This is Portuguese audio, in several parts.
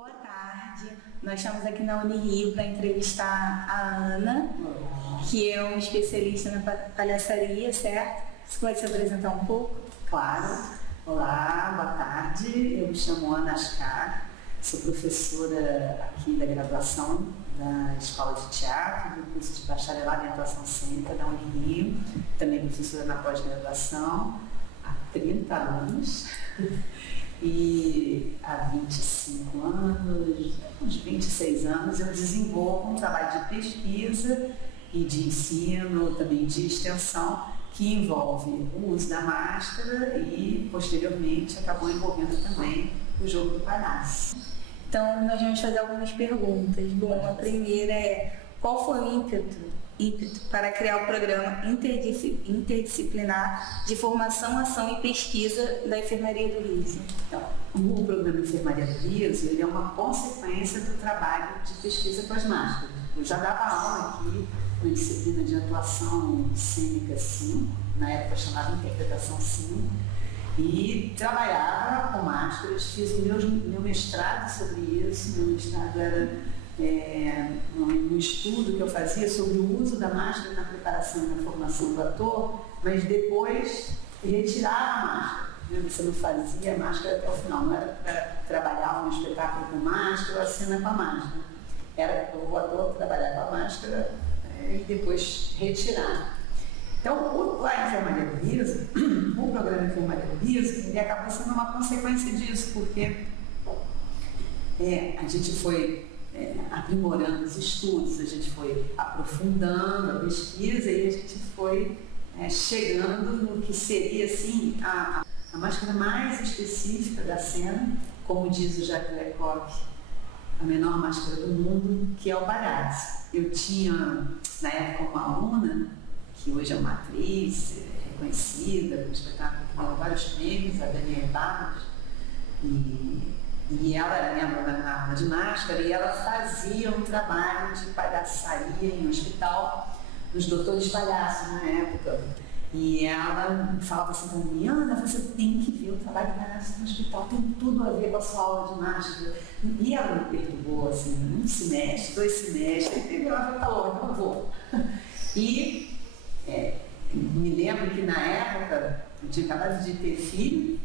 Boa tarde, nós estamos aqui na Unirio para entrevistar a Ana, que é uma especialista na palhaçaria, certo? Você pode se apresentar um pouco? Claro. Olá, boa tarde, eu me chamo Ana Ascar, sou professora aqui da graduação da Escola de Teatro, do curso de Bacharelado em Atuação Cênica da Unirio, também professora na pós-graduação há 30 anos. E há 25 anos, uns 26 anos, eu desenvolvo um trabalho de pesquisa e de ensino, também de extensão, que envolve o uso da máscara e, posteriormente, acabou envolvendo também o jogo do palhaço. Então, nós vamos fazer algumas perguntas. Bom, a primeira é: qual foi o ímpeto para criar o programa interdisciplinar de formação, ação e pesquisa da Enfermaria do Riso? Então, o programa Enfermaria do Riso, ele é uma consequência do trabalho de pesquisa com as máscaras. Eu já dava aula aqui na disciplina de atuação cênica 5, na época chamava Interpretação 5, e trabalhava com máscaras, fiz o meu mestrado sobre isso. Meu mestrado era um estudo que eu fazia sobre o uso da máscara na preparação e na formação do ator, mas depois retirava a máscara. Você não fazia a máscara até o final, não era para trabalhar um espetáculo com máscara ou a cena com a máscara. Era o ator trabalhar com a máscara e depois retirar. Então, a Enfermaria do Riso, o programa Enfermaria do Riso, ele acabou sendo uma consequência disso, porque a gente foi aprimorando os estudos, a gente foi aprofundando a pesquisa e a gente foi chegando no que seria assim a máscara mais específica da cena, como diz o Jacques Lecoq, a menor máscara do mundo, que é o palhaço. Eu tinha, na época, uma aluna, que hoje é uma atriz reconhecida, com espetáculo que ganhou vários prêmios, a Daniela Barros, e ela era minha aluna na aula de máscara, e ela fazia um trabalho de palhaçaria em um hospital, dos doutores palhaços na época. E ela falava assim para mim: Ana, você tem que ver o trabalho de palhaço no hospital, tem tudo a ver com a sua aula de máscara. E ela me perturbou assim, um semestre, 2 semestres, e ela falou: então eu vou. E me lembro que na época eu tinha acabado de ter filho,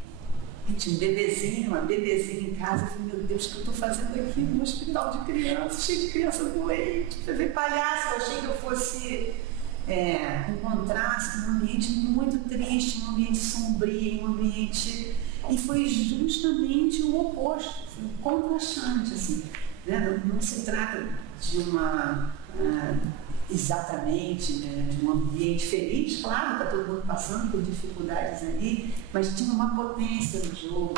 e tinha uma bebezinha em casa. Eu falei: meu Deus, o que eu estou fazendo aqui no hospital de crianças, cheio de criança doente, para ver palhaço? Eu achei que eu fosse encontrar-se num ambiente muito triste, num ambiente sombrio, um ambiente... E foi justamente o oposto, foi contrastante, assim, né? Não se trata de exatamente de um ambiente feliz, claro, está todo mundo passando por dificuldades ali, mas tinha uma potência no jogo,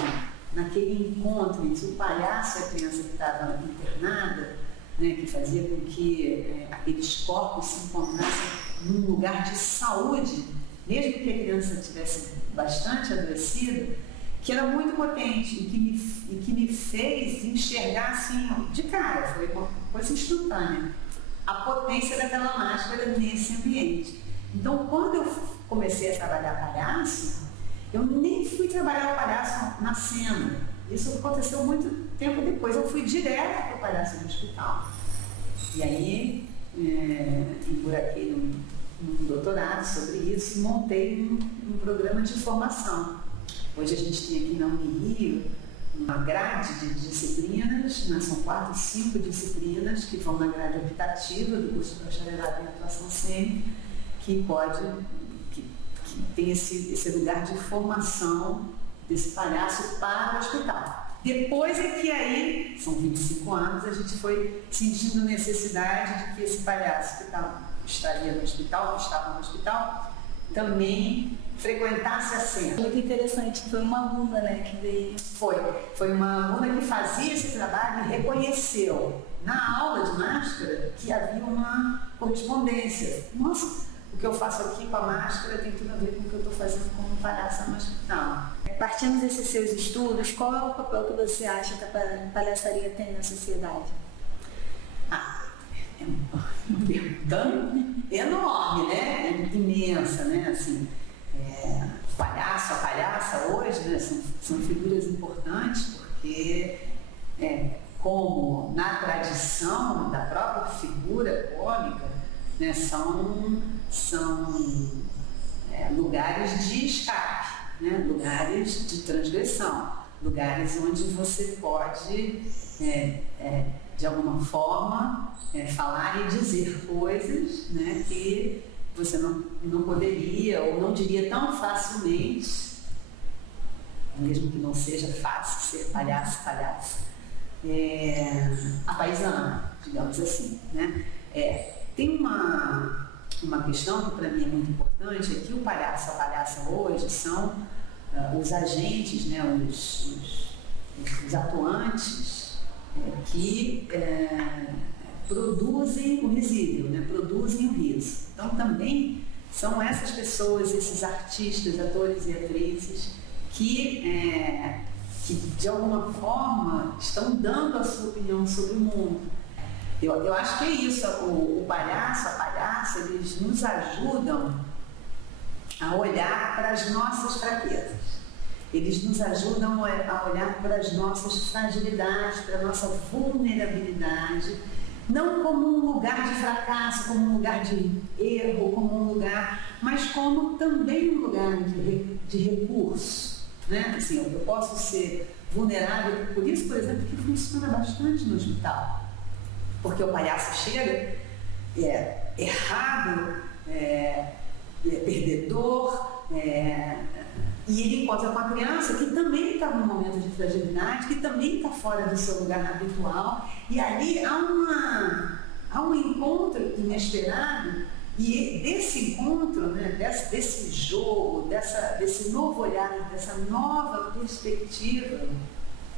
naquele encontro entre o palhaço e a criança que estava internada, né, que fazia com que aqueles corpos se encontrassem num lugar de saúde, mesmo que a criança estivesse bastante adoecida, que era muito potente e que me fez enxergar assim de cara, foi uma coisa instantânea, a potência daquela máscara nesse ambiente. Então, quando eu comecei a trabalhar palhaço, eu nem fui trabalhar o palhaço na cena. Isso aconteceu muito tempo depois. Eu fui direto para o palhaço no hospital. E aí, emburaquei num doutorado sobre isso e montei um programa de formação. Hoje a gente tem aqui na Unirio uma grade de disciplinas, né? São 4, 5 disciplinas que vão na grade optativa do curso de Bacharelado em Atuação Cênica, que tem esse lugar de formação desse palhaço para o hospital. Depois é que aí, são 25 anos, a gente foi sentindo necessidade de que esse palhaço que estaria no hospital, que estava no hospital, também frequentasse a cena. Muito interessante, foi uma aluna, né, que veio. Foi uma aluna que fazia esse trabalho e reconheceu na aula de máscara que havia uma correspondência. Nossa, o que eu faço aqui com a máscara tem tudo a ver com o que eu estou fazendo como palhaça no hospital. Partindo desses seus estudos, qual é o papel que você acha que a palhaçaria tem na sociedade? É uma pergunta enorme, né? Imensa, né? Assim, o palhaço, a palhaça hoje, né? São figuras importantes porque como na tradição da própria figura cômica, né, são lugares de escape, né, lugares de transgressão, lugares onde você pode, de alguma forma, falar e dizer coisas, né, que você não poderia ou não diria tão facilmente, mesmo que não seja fácil ser palhaço, a paisana, digamos assim, né? Tem uma questão que para mim é muito importante, é que o palhaço, a palhaça hoje são os agentes, né, os atuantes que produzem o risível, né, produzem o riso. Então também são essas pessoas, esses artistas, atores e atrizes que de alguma forma estão dando a sua opinião sobre o mundo. Eu acho que é isso, o palhaço, a palhaça, eles nos ajudam a olhar para as nossas fraquezas. Eles nos ajudam a olhar para as nossas fragilidades, para a nossa vulnerabilidade, não como um lugar de fracasso, como um lugar de erro, como um lugar, mas como também um lugar de recurso. Né? Assim, eu posso ser vulnerável, por isso, por exemplo, que funciona bastante no hospital. Porque o palhaço chega, errado, perdedor, e ele encontra com a criança que também está num momento de fragilidade, que também está fora do seu lugar habitual, e ali há um encontro inesperado, e desse encontro, né, desse jogo, desse novo olhar, dessa nova perspectiva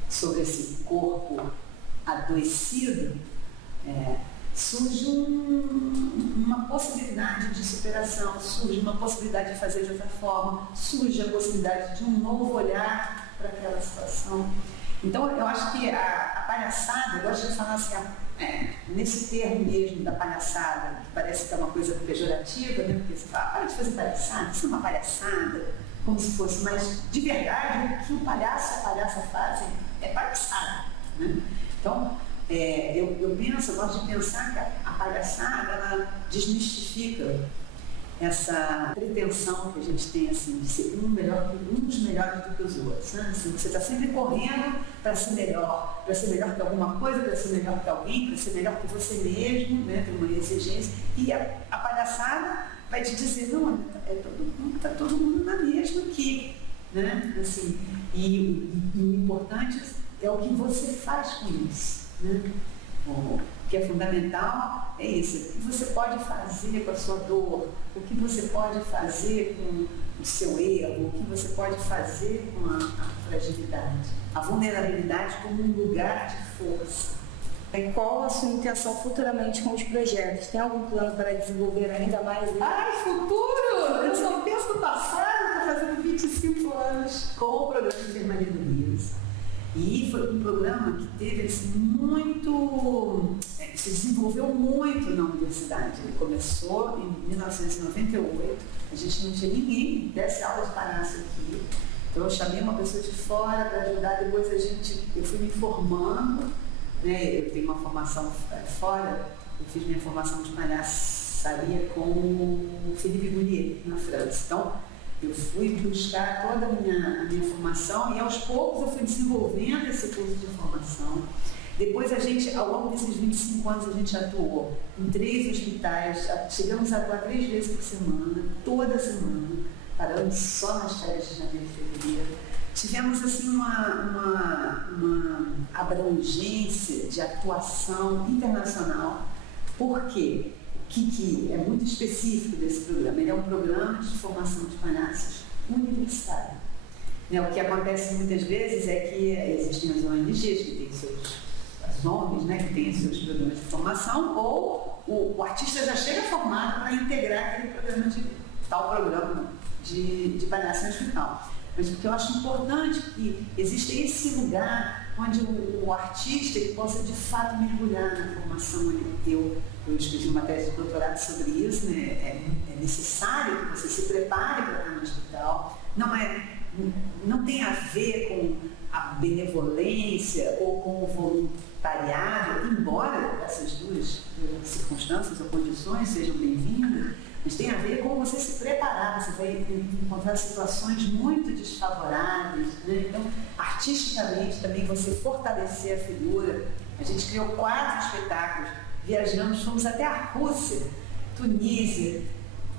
sobre esse corpo adoecido, surge uma possibilidade de superação, surge uma possibilidade de fazer de outra forma, surge a possibilidade de um novo olhar para aquela situação. Então, eu acho que a palhaçada, eu gosto de falar assim, nesse termo mesmo da palhaçada, que parece que é uma coisa pejorativa, né? Porque você fala, para de fazer palhaçada, isso é uma palhaçada, como se fosse, mas de verdade, o que o palhaço e a palhaça fazem é palhaçada, né? Então, eu gosto de pensar que a palhaçada, ela desmistifica essa pretensão que a gente tem, assim, de ser uns melhores do que os outros, né? Assim, você está sempre correndo para ser melhor que alguma coisa, para ser melhor que alguém, para ser melhor que você mesmo, né? Tem uma exigência, e a palhaçada vai te dizer, não, está todo mundo na mesma aqui, né? Assim, e o importante é o que você faz com isso, né? O que é fundamental é isso, o que você pode fazer com a sua dor, o que você pode fazer com o seu erro, o que você pode fazer com a fragilidade, a vulnerabilidade como um lugar de força. E qual a sua intenção futuramente com os projetos? Tem algum plano para desenvolver ainda mais? Ai, futuro! Eu só penso no passado, estou fazendo 25 anos com o programa de Enfermaria do Riso. E foi um programa que teve se desenvolveu muito na universidade. Ele começou em 1998, a gente não tinha ninguém que desse aula de palhaço aqui. Então eu chamei uma pessoa de fora para ajudar, depois eu fui me formando, né? Eu tenho uma formação fora, eu fiz minha formação de palhaçaria com o Philippe Goulier, na França. Então, eu fui buscar toda a minha formação e aos poucos eu fui desenvolvendo esse curso de formação. Depois ao longo desses 25 anos, a gente atuou em 3 hospitais, chegamos a atuar 3 vezes por semana, toda semana, parando só nas férias de janeiro e fevereiro. Tivemos assim uma abrangência de atuação internacional. Por quê? O que é muito específico desse programa? Ele é um programa de formação de palhaços universitário. Né? O que acontece muitas vezes é que existem as ONGs que têm as ONGs, né, que têm seus programas de formação, ou o artista já chega formado para integrar aquele programa de palhaço no hospital. Mas porque eu acho importante que exista esse lugar onde o artista ele possa de fato mergulhar na formação. Eu escrevi uma tese de doutorado sobre isso, né? É necessário que você se prepare para estar no hospital. Não tem a ver com a a benevolência ou com o voluntariado, embora essas duas circunstâncias ou condições sejam bem-vindas, mas tem a ver com você se preparar, você vai encontrar situações muito desfavoráveis, né? Então, artisticamente também você fortalecer a figura. A gente criou 4 espetáculos, viajamos, fomos até a Rússia, Tunísia,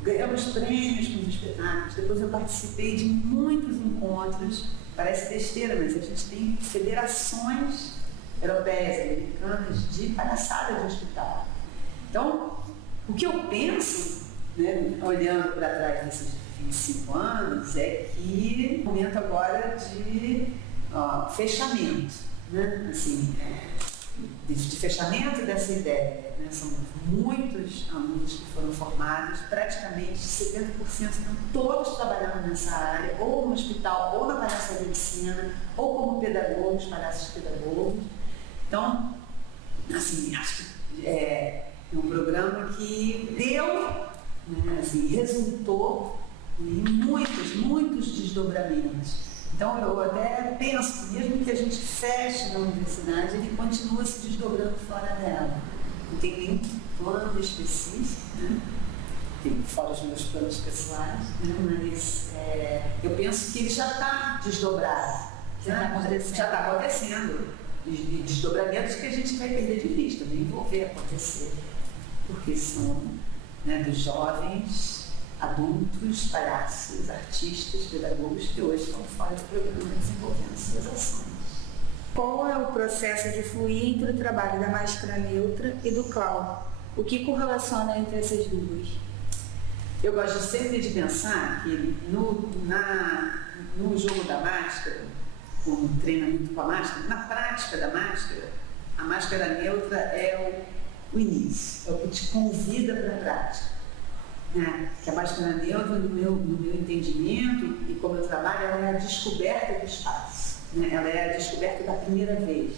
ganhamos prêmios com os espetáculos. Depois eu participei de muitos encontros, parece besteira, mas a gente tem federações europeias, americanas, de palhaçada de hospital. Então, o que eu penso, né, olhando para trás desses 25 anos, é que é um momento agora de fechamento, né? Assim, de fechamento dessa ideia. Né? São muitos alunos que foram formados, praticamente 70% estão todos trabalhando nessa área, ou no hospital, ou na palhaçaria de cena, ou como pedagogos, palhaços pedagogos. Então, assim, acho que é um programa que deu, né, assim, resultou em muitos desdobramentos. Então, eu até penso que mesmo que a gente feche na universidade, ele continua se desdobrando fora dela. Não tem nenhum plano específico, né? Tem fora os meus planos pessoais, né? Mas eu penso que ele já está desdobrado. Já está acontecendo. E desdobramentos que a gente vai perder de vista, nem vou ver acontecer. Porque são, né, dos jovens, adultos, palhaços, artistas, pedagogos que hoje estão fora do programa desenvolvendo suas ações. Qual é o processo de fluir entre o trabalho da máscara neutra e do clown? O que correlaciona entre essas duas? Eu gosto sempre de pensar que no jogo da máscara, como treinamento com a máscara, na prática da máscara, a máscara neutra é o início, é o que te convida para a prática. Né? Que a máscara neutra, no meu entendimento e como eu trabalho, ela é a descoberta do espaço. Né? Ela é a descoberta da primeira vez.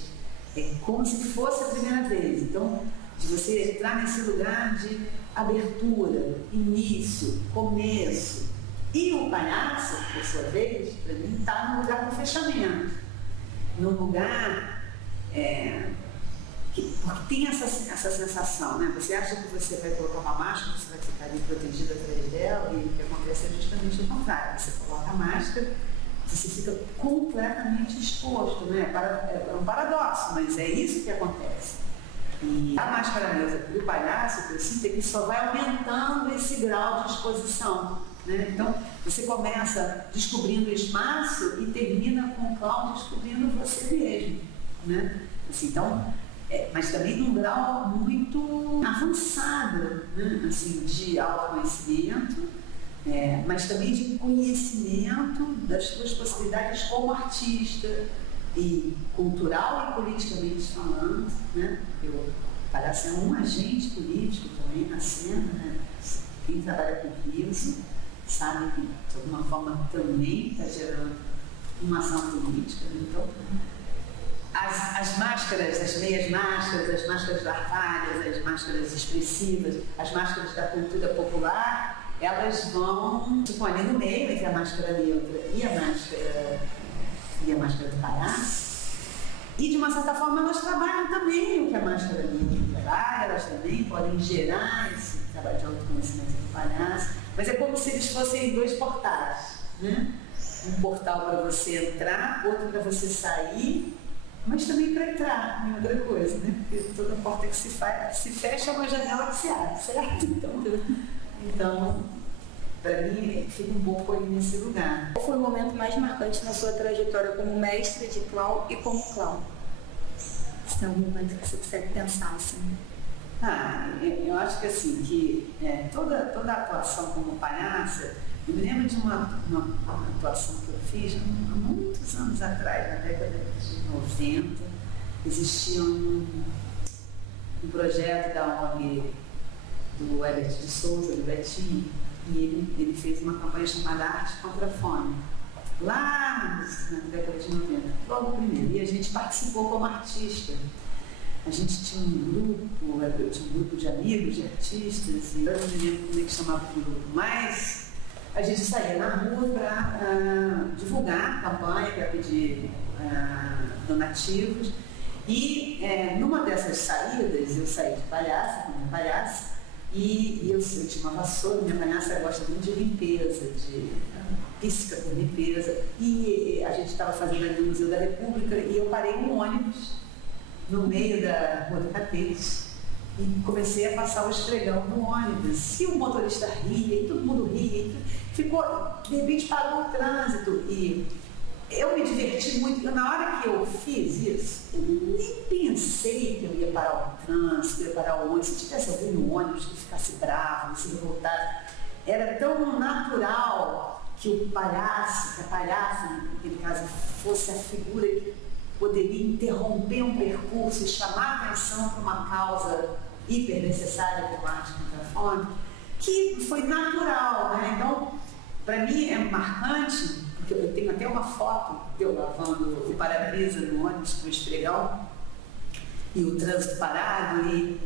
É como se fosse a primeira vez. Então, de você entrar nesse lugar de abertura, início, começo. E o palhaço, por sua vez, para mim, está no lugar do fechamento. Num lugar porque tem essa sensação, né? Você acha que você vai colocar uma máscara, você vai ficar ali protegido atrás dela, e o que acontece é justamente o contrário. Você coloca a máscara, você fica completamente exposto, né? É um paradoxo, mas é isso que acontece. E a máscara neutra e o palhaço, que eu sinto, é que só vai aumentando esse grau de exposição. Né? Então, você começa descobrindo o espaço e termina com o clown descobrindo você mesmo. Né? Assim, então, mas também num grau muito avançado, né? Assim, de autoconhecimento, mas também de conhecimento das suas possibilidades como artista, e cultural e politicamente falando. Né? O palhaço é um agente político também na cena. Né? Quem trabalha com isso sabe que, de alguma forma, também está gerando uma ação política. Então, as máscaras, as meias máscaras, as máscaras larvárias, as máscaras expressivas, as máscaras da cultura popular, elas vão ali no meio entre a máscara neutra e a máscara do palhaço. E, de uma certa forma, elas trabalham também o que a máscara neutra trabalha, elas também podem gerar esse trabalho de autoconhecimento do palhaço, mas é como se eles fossem 2 portais, né? Um portal para você entrar, outro para você sair, mas também para entrar em outra coisa, né? Porque toda porta que se fecha é uma janela que se abre, certo? Então, para mim, fica um pouco ali nesse lugar. Qual foi o momento mais marcante na sua trajetória como mestre de clown e como clown? Se tem algum momento que você consegue pensar assim? Eu acho que assim, que toda a atuação como palhaça, eu me lembro de uma atuação que eu fiz há muitos anos atrás, na década de 90, existia um projeto da ONG do Herbert de Souza, do Betinho, e ele fez uma campanha chamada Arte contra a Fome, lá na década de 90, logo primeiro, e a gente participou como artista. A gente tinha um grupo de amigos, de artistas, e eu não me lembro como é que chamava o grupo, mas a gente saía na rua para divulgar a campanha, para pedir donativos. E numa dessas saídas, eu saí de palhaça, como palhaça, e eu tinha uma vassoura. Minha palhaça gosta muito de limpeza, de pisca por limpeza, e a gente estava fazendo ali no Museu da República, e eu parei um ônibus no meio da Rua do Catete e comecei a passar o esfregão no ônibus. E o motorista ria, e todo mundo ria, ficou, de repente parou o trânsito, e eu me diverti muito. Na hora que eu fiz isso, eu nem pensei que eu ia parar o trânsito, ia parar o ônibus. Se tivesse alguém no ônibus que ficasse bravo, se revoltasse, era tão natural que o palhaço, que a palhaça, naquele caso, fosse a figura que poderia interromper um percurso e chamar a atenção para uma causa hiper necessária como a arte contra a fome, que foi natural, né? Então, para mim é marcante, porque eu tenho até uma foto de eu lavando o para-brisa no ônibus com o esfregão e o trânsito parado, e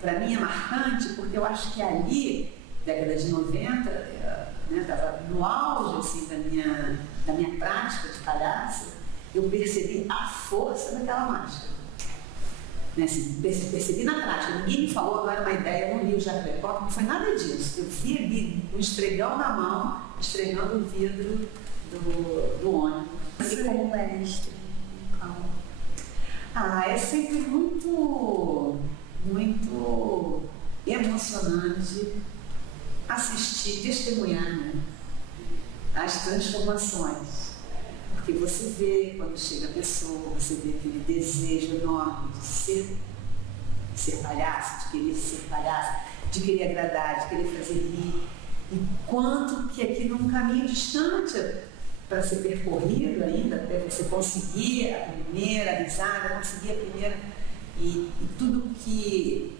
para mim é marcante porque eu acho que ali, década de 90, estava no auge assim, da minha prática de palhaço, eu percebi a força daquela máscara. Né, assim, percebi na prática, ninguém me falou, não era uma ideia, eu não li o Jacques Lecoq, não foi nada disso. Eu vi ali um esfregão na mão, esfregando o vidro do ônibus. E como mestre? É sempre muito emocionante assistir, testemunhar, né, as transformações. Porque você vê, quando chega a pessoa, você vê aquele desejo enorme de ser palhaço, de querer ser palhaço, de querer agradar, de querer fazer rir. E quanto que aqui num caminho distante para ser percorrido ainda, até você conseguir a primeira risada, conseguir a primeira... E tudo que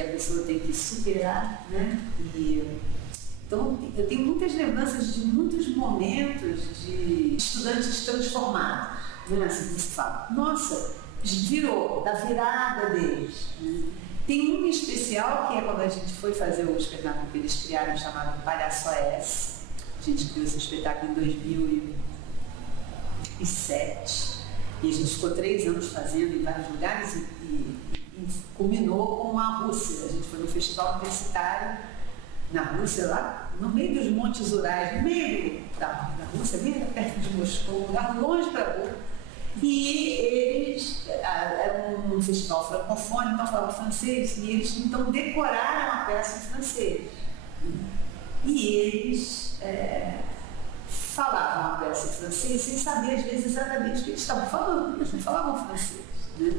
a pessoa tem que superar, né? Então, eu tenho muitas lembranças de muitos momentos de estudantes transformados, né? Assim que se fala. Nossa, virou, da virada deles. Né? Tem um especial que é quando a gente foi fazer o espetáculo que eles criaram, chamado Palhaço OS. A gente criou esse espetáculo em 2007. E a gente ficou 3 anos fazendo em vários lugares e culminou com a Rússia. A gente foi no festival universitário na Rússia, lá no meio dos Montes Urais, no meio da Rússia, bem perto de Moscou, um lugar longe para rua. E eles, era um festival francofone, então falavam francês, e eles então decoraram a peça em francês. E eles falavam a peça em francês sem saber, às vezes, exatamente o que eles estavam falando, eles não falavam francês. Né?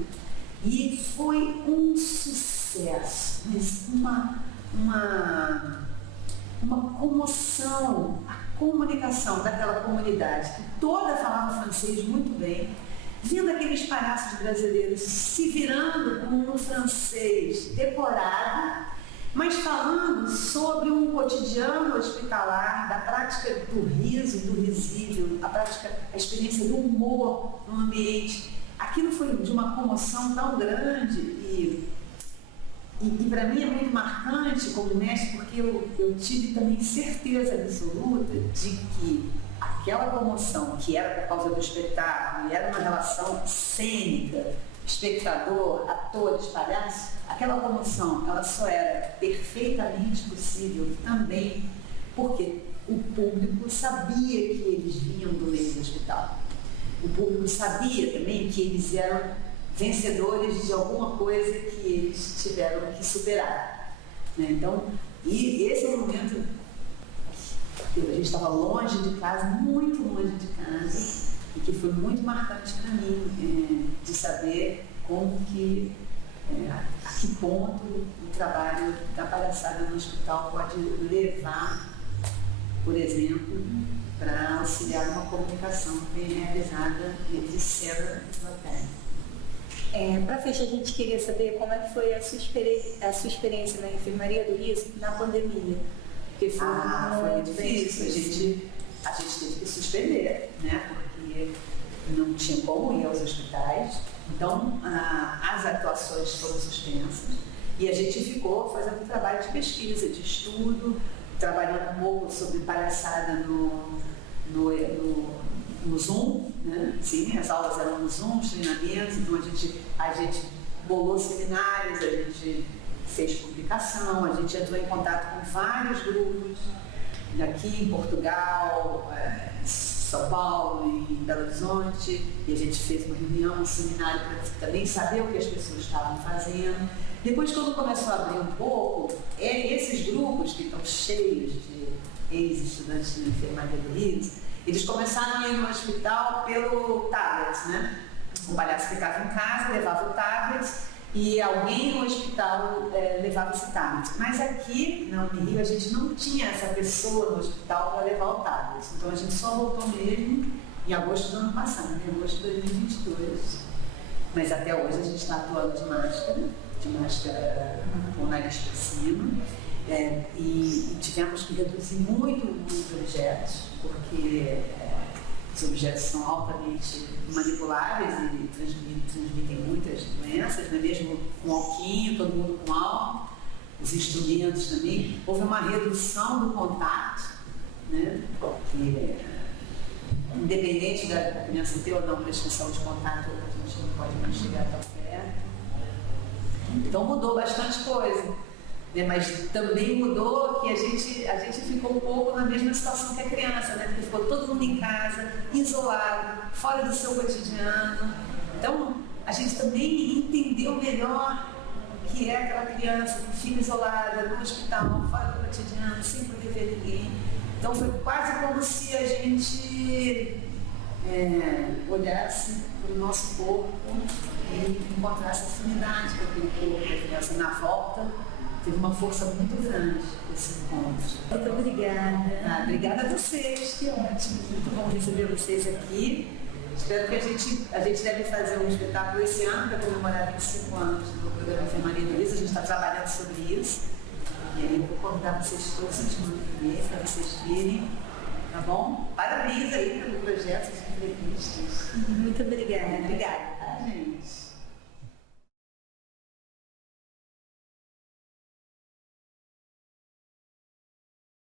E foi um sucesso, uma comoção, a comunicação daquela comunidade, que toda falava francês muito bem, vendo aqueles palhaços brasileiros se virando com um francês decorado, mas falando sobre um cotidiano hospitalar, da prática do riso, do risível, a experiência do humor no ambiente. Aquilo foi de uma comoção tão grande e para mim é muito marcante como mestre, porque eu tive também certeza absoluta de que aquela comoção, que era por causa do espetáculo, e era uma relação cênica, espectador, atores, palhaços, aquela comoção, ela só era perfeitamente possível também porque o público sabia que eles vinham do meio do hospital. O público sabia também que eles eram vencedores de alguma coisa que eles tiveram que superar. Né? Então, e esse é o momento que a gente estava longe de casa, muito longe de casa, e que foi muito marcante para mim, de saber como que, a que ponto o trabalho da palhaçada no hospital pode levar, por exemplo, para auxiliar uma comunicação bem realizada entre célula e plateia. Para fechar, a gente queria saber como é que foi a sua experiência na enfermaria do riso na pandemia. Porque foi muito difícil, a gente teve que suspender, né? Porque não tinha como ir aos hospitais, então as atuações foram suspensas e a gente ficou fazendo um trabalho de pesquisa, de estudo, trabalhando um pouco sobre palhaçada no Zoom, né? Sim, as aulas eram no Zoom, os treinamentos, então a gente bolou seminários, a gente fez publicação, a gente entrou em contato com vários grupos, aqui em Portugal, São Paulo e Belo Horizonte, e a gente fez uma reunião, um seminário para também saber o que as pessoas estavam fazendo. Depois, quando começou a abrir um pouco, esses grupos que estão cheios de ex-estudantes de enfermaria do Rio, eles começaram a ir no hospital pelo tablet, né? O palhaço ficava em casa, levava o tablet e alguém no hospital levava esse tablet. Mas aqui na Unirio a gente não tinha essa pessoa no hospital para levar o tablet. Então a gente só voltou mesmo em agosto do ano passado, em agosto de 2022. Mas até hoje a gente está atuando de máscara com o nariz por cima. E tivemos que reduzir muito os objetos, porque os objetos são altamente manipuláveis e transmitem muitas doenças, né? Mesmo com alquinho, todo mundo com álcool, os instrumentos também. Houve uma redução do contato, né? Porque, independente da criança ter ou não prescrição de contato, a gente não pode mais chegar tão perto. Então mudou bastante coisa. Mas também mudou que a gente ficou um pouco na mesma situação que a criança, né? Porque ficou todo mundo em casa, isolado, fora do seu cotidiano. Então, a gente também entendeu melhor que é aquela criança que fica isolada no hospital, fora do cotidiano, sem poder ver ninguém. Então, foi quase como se a gente olhasse para o nosso corpo e encontrasse afinidade com aquele corpo da criança na volta. Teve uma força muito grande esse encontro. Muito obrigada. Obrigada a vocês, que ótimo. Muito bom receber vocês aqui. Espero que a gente deve fazer um espetáculo esse ano para comemorar 25 anos do programa Enfermaria do Rio. A gente está trabalhando sobre isso. E aí eu vou convidar vocês todos a semana que vem para vocês virem. Tá bom? Parabéns aí pelo projeto de entrevistas. Muito obrigada. Obrigada, tá, gente?